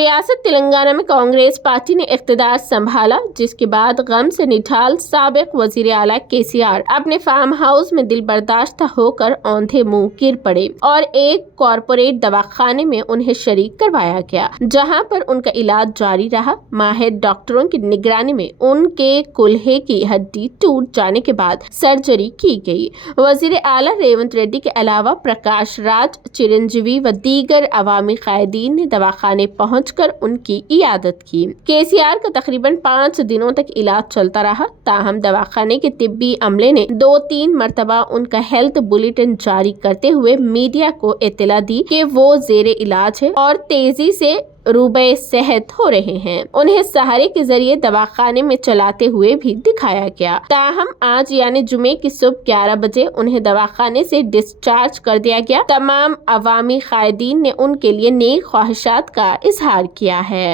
रियासत तेलंगाना में कांग्रेस पार्टी ने इख्तिदार संभाला, जिसके बाद गम से निढाल साबिक वजीर आला केसीआर अपने फार्म हाउस में दिल बर्दाश्त होकर औंधे मुंह गिर पड़े और एक कॉरपोरेट दवाखाने में उन्हें शरीक करवाया गया, जहां पर उनका इलाज जारी रहा। माहिर डॉक्टरों की निगरानी में उनके कुल्हे की हड्डी टूट जाने के बाद सर्जरी की गई। वजीर आला रेवंत रेड्डी के अलावा प्रकाश राज, चिरंजीवी व दीगर अवामी कायदीन ने दवाखाने पहुंचकर उनकी इयादत की। केसीआर का तकरीबन 5 दिनों तक इलाज चलता रहा। ताहम दवाखाने के तिब्बी अमले ने 2-3 मरतबा उनका हेल्थ बुलेटिन जारी करते हुए मीडिया को इत्तला दी कि वो जेरे इलाज है और तेजी से रूबे सेहत हो रहे हैं। उन्हें सहारे के जरिए दवाखाने में चलाते हुए भी दिखाया गया। ताहम आज यानी जुमे की सुबह 11 बजे उन्हें दवाखाने से डिस्चार्ज कर दिया गया। तमाम अवामी कायदीन ने उनके लिए नेक ख्वाहिशात का इजहार किया है।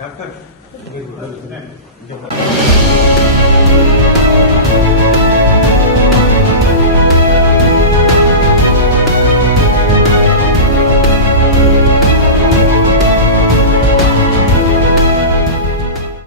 डॉक्टर